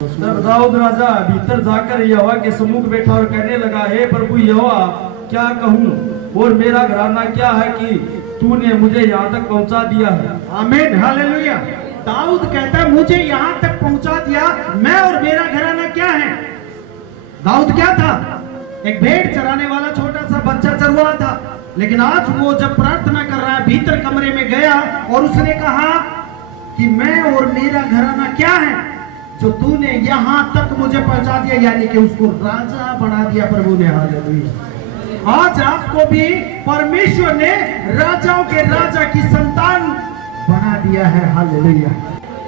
तब दाऊद राजा भीतर जाकर यहोवा के सम्मुख बैठा और कहने लगा, हे प्रभु यहोवा, क्या कहूँ और मेरा घराना क्या है कि तूने मुझे यहाँ तक पहुँचा दिया है। आमीन, हालेलुया। दाऊद कहता है मुझे यहाँ तक पहुँचा दिया, मैं और मेरा घराना क्या है। दाऊद क्या था? एक भेड़ चराने वाला छोटा सा बच्चा चरवाहा था। लेकिन आज वो जब प्रार्थना कर रहा है, भीतर कमरे में गया और उसने कहा कि मैं और मेरा घराना क्या है जो तूने यहाँ तक मुझे पहुंचा दिया, यानी कि उसको राजा बना दिया प्रभु ने। हालेलुया। आज आपको भी परमेश्वर ने राजाओं के राजा की संतान बना दिया है। हालेलुया।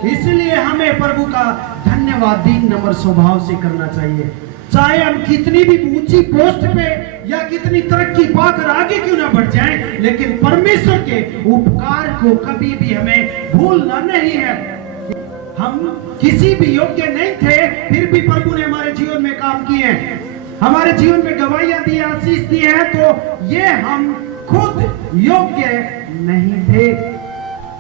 इसलिए हमें प्रभु का धन्यवाद दीन नम्र स्वभाव से करना चाहिए। चाहे हम कितनी भी ऊंची पोस्ट पे या कितनी तरक्की पाकर आगे क्यों ना बढ़ जाएं, लेकिन परमेश्वर के उपकार को कभी भी हमें भूलना नहीं है। हम किसी भी योग्य नहीं थे, फिर भी प्रभु ने हमारे जीवन में काम किए हैं, हमारे जीवन में गवाहियां दी, आशीष दी है। तो ये हम खुद योग्य नहीं थे।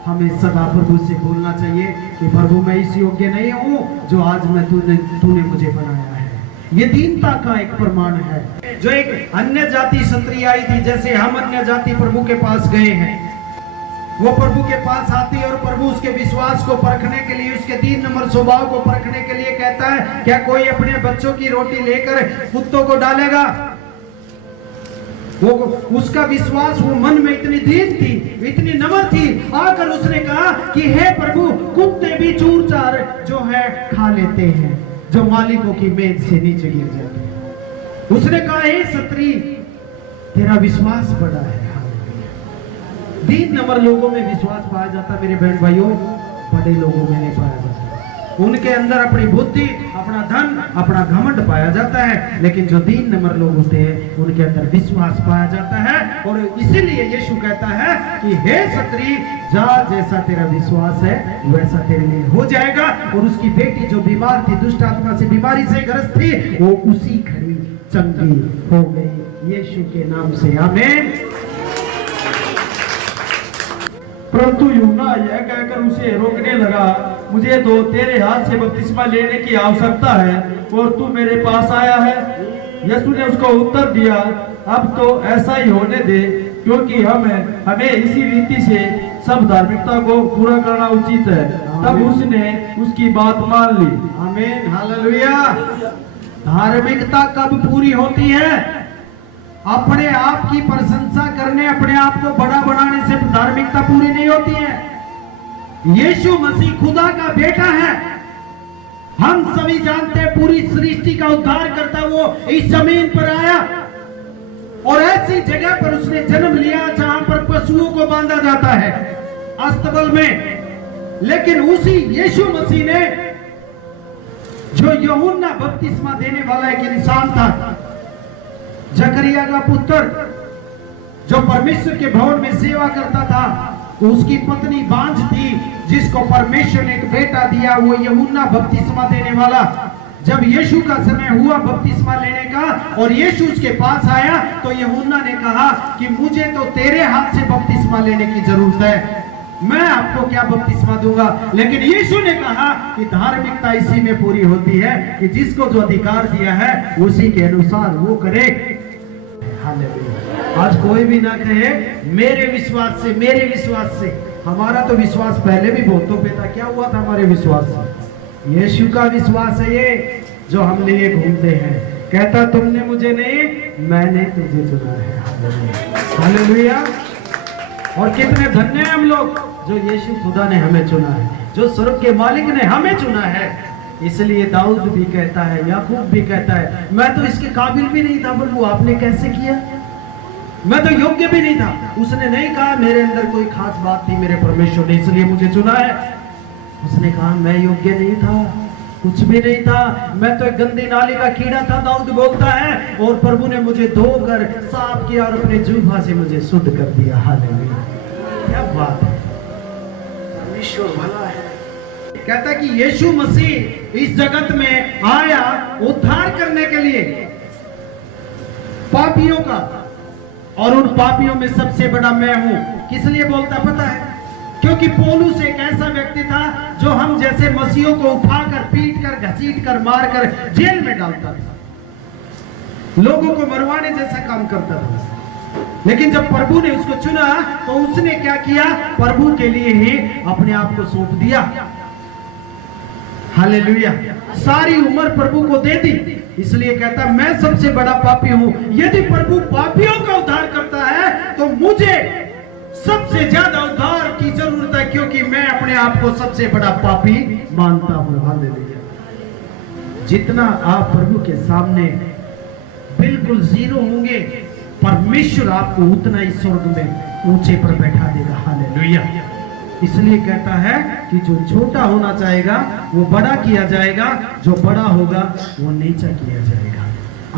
हमें सदा प्रभु से बोलना चाहिए कि प्रभु मैं इस योग्य नहीं हूँ जो आज मैं तूने मुझे बनाया है। ये दीनता का एक प्रमाण है। जो एक अन्य जाति स्त्री आई थी, जैसे हम अन्य जाति प्रभु के पास गए हैं, वो प्रभु के पास आती है और प्रभु उसके विश्वास को परखने के लिए, उसके दीन नम्र स्वभाव को परखने के लिए कहता है, क्या कोई अपने बच्चों की रोटी लेकर कुत्तों को डालेगा? वो उसका विश्वास, वो मन में इतनी दीन थी, इतनी नम्र थी, आकर उसने कहा कि हे प्रभु, कुत्ते भी चूर चार जो है खा लेते हैं, जो मालिकों की मेज से नीचे गिर जाते हैं। उसने कहा, हे स्त्री, तेरा विश्वास बड़ा है। दीन नम्र लोगों में विश्वास पाया जाता है मेरे बहन भाइयों, बड़े लोगों में नहीं पाया जाता। उनके अंदर अपनी बुद्धि, अपना धन, अपना घमंड पाया जाता है, लेकिन जो दीन नम्र लोग होते हैं उनके अंदर विश्वास पाया जाता है। और इसीलिए यीशु कहता है कि हे स्त्री, जा, जैसा तेरा विश्वास है वैसा तेरे लिए हो जाएगा। और उसकी बेटी जो बीमार थी, दुष्ट आत्मा से बीमारी से ग्रस्त थी, वो उसी घड़ी चंगी हो गई यीशु के नाम से। आमीन। परंतु यूहन्ना यह कहकर उसे रोकने लगा, मुझे तो तेरे हाथ से बपतिस्मा लेने की आवश्यकता है और तू मेरे पास आया है। यीशु ने उसको उत्तर दिया, अब तो ऐसा ही होने दे, क्योंकि हमें इसी रीति से सब धार्मिकता को पूरा करना उचित है। तब उसने उसकी बात मान ली। आमीन, हालेलुया। धार्मिकता कब पूरी होती है? अपने आप की प्रशंसा करने, अपने आप को बड़ा बनाने से धार्मिकता पूरी नहीं होती है। यीशु मसीह खुदा का बेटा है। हम सभी जानते हैं पूरी सृष्टि का उद्धार करता वो इस जमीन पर आया और ऐसी जगह पर उसने जन्म लिया जहां पर पशुओं को बांधा जाता है, अस्तबल में। लेकिन उसी यीशु मसीह ने, जो यूहन्ना बपतिस्मा देने वाला एक इंसान था, जकरिया का पुत्र, जो परमेश्वर के भवन में सेवा करता था, उसकी पत्नी बांझ थी, जिसको परमेश्वर ने एक बेटा दिया, वो यूहन्ना बपतिस्मा देने वाला। जब यीशु का समय हुआ बपतिस्मा लेने का और यीशु उसके पास आया, तो यूहन्ना ने कहा कि मुझे तो तेरे हाथ से बपतिस्मा लेने की जरूरत है, मैं आपको क्या बपतिस्मा दूंगा। लेकिन यीशु ने कहा कि धार्मिकता इसी में पूरी होती है कि जिसको जो अधिकार दिया है उसी के अनुसार वो करे। हालेलुया। आज कोई भी ना कहे मेरे विश्वास से, मेरे विश्वास से। हमारा तो विश्वास पहले भी बहुतों पे था। क्या हुआ था हमारे विश्वास से? यीशु का विश्वास है ये जो हम लिए घूमते हैं। कहता तुमने मुझे नहीं, मैंने तुझे चुना है। हालेलुया। और कितने धन्य हैं हम लोग जो यीशु खुदा ने हमें चुना है, जो स्वर्ग के मालिक ने हमें चुना है। इसलिए दाऊद भी कहता है, याकूब भी कहता है, मैं तो इसके काबिल भी नहीं था प्रभु, आपने कैसे किया? मैं तो योग्य भी नहीं था। उसने नहीं कहा मेरे अंदर कोई खास बात थी मेरे परमेश्वर ने इसलिए मुझे चुना है। उसने कहा मैं योग्य नहीं था, कुछ भी नहीं था, मैं तो एक गंदी नाली का कीड़ा था, दाऊद बोलता है, और प्रभु ने मुझे धोकर साफ किया और अपने जुल्फा से मुझे शुद्ध कर दिया। हालेलुया। क्या बात है, परमेश्वर भला है। कहता कि यीशु मसीह इस जगत में आया उद्धार करने के लिए पापियों का, और उन पापियों में सबसे बड़ा मैं हूं। किस लिए बोलता पता है? क्योंकि पौलुस एक ऐसा व्यक्ति था जो हम जैसे मसीहों को उठाकर, पीट कर, घसीट कर, मार कर जेल में डालता था, लोगों को मरवाने जैसा काम करता था। लेकिन जब प्रभु ने उसको चुना तो उसने क्या किया? प्रभु के लिए ही अपने आप को सौंप दिया। हालेलुया। सारी उम्र प्रभु को दे दी। इसलिए कहता मैं सबसे बड़ा पापी हूं। यदि प्रभु पापियों का उद्धार करता है तो मुझे सबसे ज्यादा उद्धार की जरूरत है, क्योंकि मैं अपने आप को सबसे बड़ा पापी मानता हूं। हालेलुया। जितना आप प्रभु के सामने बिल्कुल जीरो होंगे, परमेश्वर आपको उतना ही स्वर्ग में ऊंचे पर बैठा देगा। हालेलुया। इसलिए कहता है कि जो छोटा होना चाहेगा वो बड़ा किया जाएगा, जो बड़ा होगा वो नीचा किया जाएगा।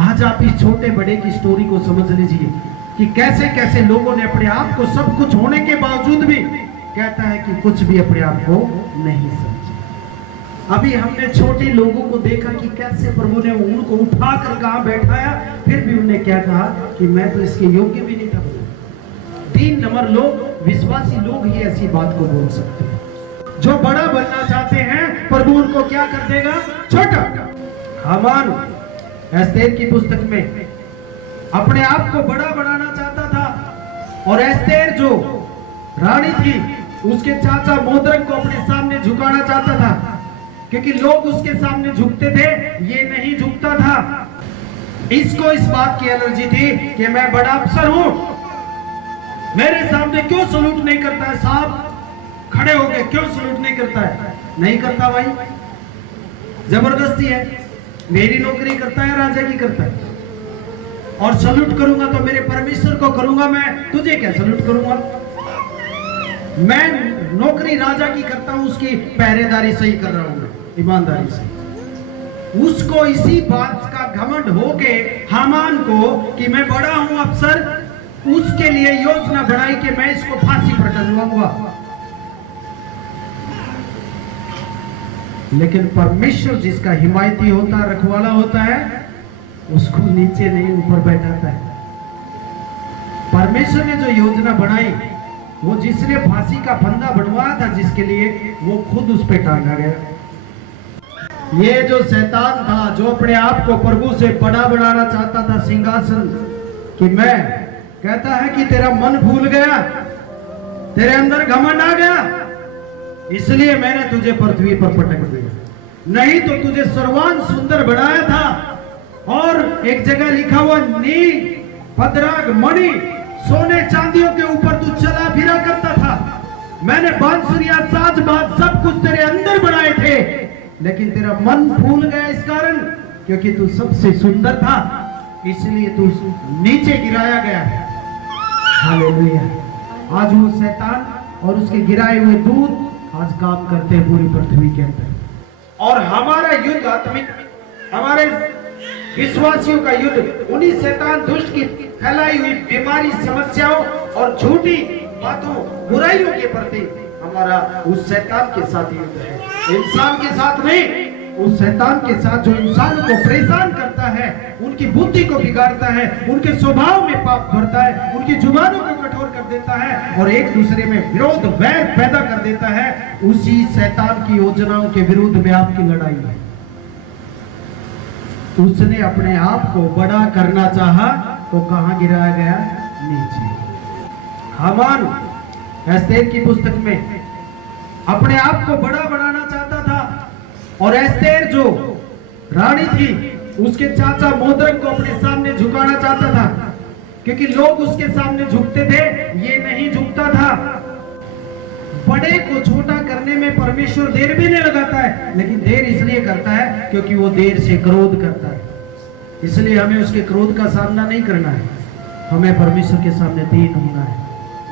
आज आप इस छोटे बड़े की स्टोरी को समझ लीजिए कि कैसे कैसे लोगों ने अपने आप को सब कुछ होने के बावजूद भी कहता है कि कुछ भी अपने आप को नहीं समझे। अभी हमने छोटे लोगों को देखा कि कैसे प्रभु ने उनको उठाकर कहां बैठाया, फिर भी उन्होंने क्या कहा कि मैं तो इसके योग्य भी नहीं था। 3 नंबर लोग, विश्वासी लोग ही ऐसी बात को बोल सकते हैं। जो बड़ा बनना चाहते हैं प्रभु उनको क्या कर देगा? छोटा। हामान एस्तेर की पुस्तक में अपने आप को बड़ा बनाना चाहता था, और एस्तेर जो रानी थी उसके चाचा मोदरक को अपने सामने झुकाना चाहता था, क्योंकि लोग उसके सामने झुकते थे, ये नहीं झुकता था। इसको इस बात की एलर्जी थी कि मैं बड़ा अफसर हूं, मेरे सामने क्यों सलूट नहीं करता है? साहब खड़े हो गए, क्यों सलूट नहीं करता है? नहीं करता भाई, जबरदस्ती है। मेरी नौकरी करता है, राजा की करता है, और सलूट करूंगा तो मेरे परमेश्वर को करूंगा, मैं तुझे क्या सलूट करूंगा? मैं नौकरी राजा की करता हूं, उसकी पहरेदारी सही कर रहा हूं मैं, ईमानदारी से। उसको इसी बात का घमंड हो के हामान को कि मैं बड़ा हूं अफसर, उसके लिए योजना बनाई कि मैं इसको फांसी पर टंगवाऊंगा। लेकिन परमेश्वर जिसका हिमायती होता है, रखवाला होता है, उसको नीचे नहीं ऊपर बैठाता है। परमेश्वर ने जो योजना बनाई, वो जिसने फांसी का फंदा बनवाया था जिसके लिए, वो खुद उस पे टांगा गया। ये जो शैतान था, जो अपने आप को प्रभु से बड़ा बनाना चाहता था, सिंहासन कि मैं, कहता है कि तेरा मन भूल गया, तेरे अंदर घमंड आ गया, इसलिए मैंने तुझे पृथ्वी पर पटक दिया। नहीं तो तुझे सर्वांग सुंदर बनाया था, और एक जगह लिखा हुआ नील पदराग मणि सोने चांदियों के ऊपर तू चला फिरा करता था। मैंने बांसुरिया साज बाज सब कुछ तेरे अंदर बनाए थे, लेकिन तेरा मन भूल गया इस कारण, क्योंकि तू सबसे सुंदर था, इसलिए तू नीचे गिराया गया। हालेलुया। आज वो शैतान और उसके गिराए हुए दूत आज काम करते हैं पूरी पृथ्वी के अंदर, और हमारा युद्ध आत्मिक, हमारे विश्वासियों का युद्ध उन्हीं शैतान दुष्ट की फैलाई हुई बीमारी, समस्याओं और झूठी बातों, बुराइयों के प्रति हमारा उस शैतान के साथ युद्ध है, इंसान के साथ नहीं। उस शैतान के साथ जो इंसानों को परेशान करता है, उनकी बुद्धि को बिगाड़ता है, उनके स्वभाव में पाप भरता है, उनकी जुबानों को कठोर कर देता है, और एक दूसरे में विरोध वैर पैदा कर देता है, उसी शैतान की योजनाओं के विरुद्ध में आपकी लड़ाई है। उसने अपने आप को बड़ा करना चाहा तो कहां गिराया गया? नीचे। हामान एस्तेर की पुस्तक में अपने आप को बड़ा बनाना चाहता था, और एस्तेर जो रानी थी उसके चाचा मोदरक को अपने सामने झुकाना चाहता था, क्योंकि लोग उसके सामने झुकते थे, ये नहीं झुकता था। बड़े को छोटा करने में परमेश्वर देर भी नहीं लगाता है, लेकिन देर इसलिए करता है क्योंकि वो देर से क्रोध करता है। इसलिए हमें उसके क्रोध का सामना नहीं करना है, हमें परमेश्वर के सामने दीन होना है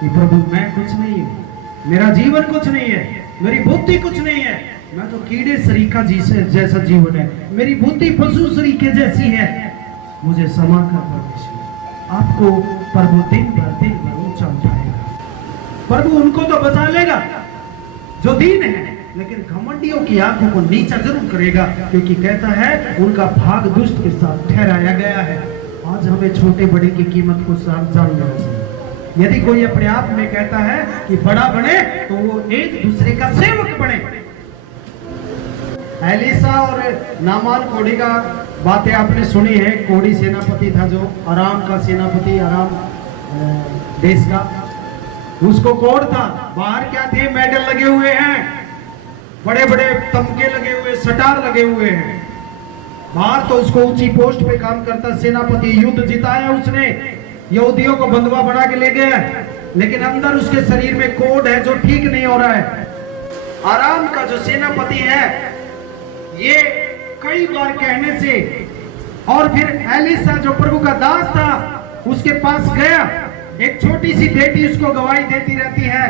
कि प्रभु मैं कुछ नहीं हूं, मेरा जीवन कुछ नहीं है, मेरी बुद्धि कुछ नहीं है, मैं तो कीड़े सरीखा जैसा जीवन है, मेरी बुद्धि पशु सरीखे जैसी है, मुझे क्षमा कर परमेश्वर। आपको प्रभु दिन भर ऊंचा उठाएगा। प्रभु उनको तो बचा लेगा जो दीन है, लेकिन घमंडियों की आंखों को नीचा जरूर करेगा, क्योंकि कहता है उनका भाग दुष्ट के साथ ठहराया गया है। आज हमें छोटे बड़े की कीमत को जान लेना चाहिए। यदि कोई अपने आप में कहता है कि बड़ा बने तो वो एक दूसरे का सेवक बने। एलिसा और नामान कोढ़ी का बातें आपने सुनी है। कोढ़ी सेनापति था जो आराम का सेनापति, आराम देश का, उसको कोढ़ था। बाहर क्या थे, मेडल लगे हुए हैं, बड़े बड़े तमगे लगे हुए, सटार लगे हुए हैं। बाहर तो उसको ऊंची पोस्ट पे काम करता सेनापति, युद्ध जिताया उसने, यहूदियों को बंधुआ बना के ले गया, लेकिन अंदर उसके शरीर में कोढ़ है जो ठीक नहीं हो रहा है। आराम का जो सेनापति है, ये कई बार कहने से और फिर एलिसा जो प्रभु का दास था उसके पास गया। एक छोटी सी बेटी उसको गवाही देती रहती है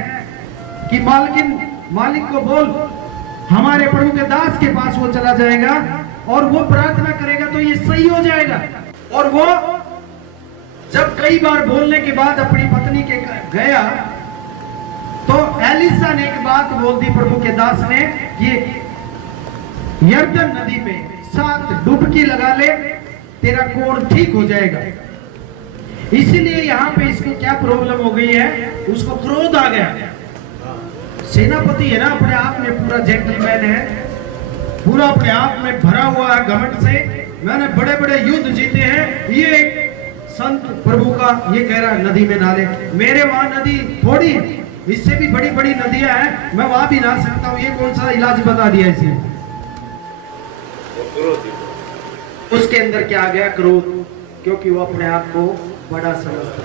कि मालिक को बोल हमारे प्रभु के दास के पास वो चला जाएगा और वो प्रार्थना करेगा तो ये सही हो जाएगा। और वो जब कई बार बोलने के बाद अपनी पत्नी के गया तो एलिसा ने एक बात बोल दी प्रभु के दास ने कि यरदन नदी में 7 डुबकी लगा ले, तेरा कोढ़ ठीक हो जाएगा। इसीलिए यहाँ पे इसको क्या प्रॉब्लम हो गई है, उसको क्रोध आ गया। सेनापति है ना, अपने आप में पूरा जेंटलमैन है, पूरा अपने आप में भरा हुआ है घमंड से, मैंने बड़े बड़े युद्ध जीते हैं। ये एक संत प्रभु का ये कह रहा है नदी में नहा ले, मेरे वहां नदी थोड़ी, इससे भी बड़ी बड़ी नदियां हैं, मैं वहां भी नहा सकता हूँ, ये कौन सा इलाज बता दिया इसे। उसके अंदर क्या आ गया, क्रोध, क्योंकि वो अपने आप को बड़ा समझता,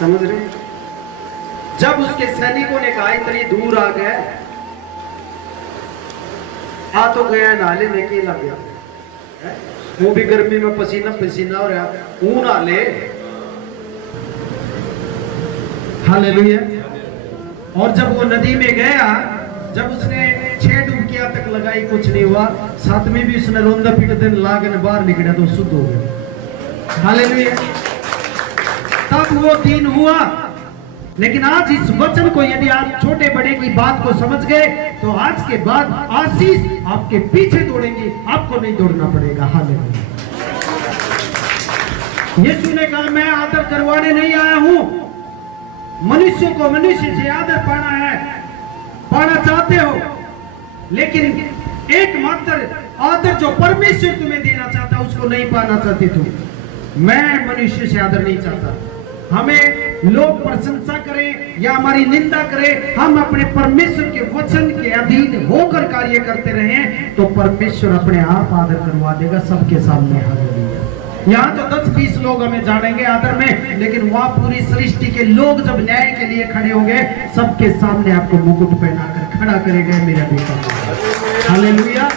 समझ रहे। जब उसके सैनिकों ने कहा इतनी दूर आ गए, आ तो गया नाले में के लग गया, वो भी गर्मी में पसीना पसीना हो रहा, ऊन आ ले, हालेलुया। और जब वो नदी में गया, जब उसने 6 डुबकियां तक लगाई, कुछ नहीं हुआ, 7वीं भी उसने रोंदा पीटते लागन बाहर निकला तो शुद्ध हो गया, हालेलुया। तब वो दिन हुआ। लेकिन आज इस वचन को यदि आप छोटे बड़े की बात को समझ गए तो आज के बाद आशीष आपके पीछे दौड़ेंगे, आपको नहीं दौड़ना पड़ेगा, हालेलुया। यीशु ने कहा मैं आदर करवाने नहीं आया हूं, मनुष्य को मनुष्य से आदर पाना है, पाना चाहते हो, लेकिन एकमात्र आदर जो परमेश्वर तुम्हें देना चाहता उसको नहीं पाना चाहते तुम। मैं मनुष्य से आदर नहीं चाहता। हमें लोग प्रशंसा करें या हमारी निंदा करें, हम अपने परमेश्वर के वचन के अधीन होकर कार्य करते रहें तो परमेश्वर अपने आप आदर करवा देगा सबके सामने, हालेलुया। यहाँ तो 10-20 लोग हमें जानेंगे आदर में, लेकिन वहां पूरी सृष्टि के लोग जब न्याय के लिए खड़े होंगे, सबके सामने आपको मुकुट पहनाकर खड़ा करेगा मेरा बेटा, हालेलुया।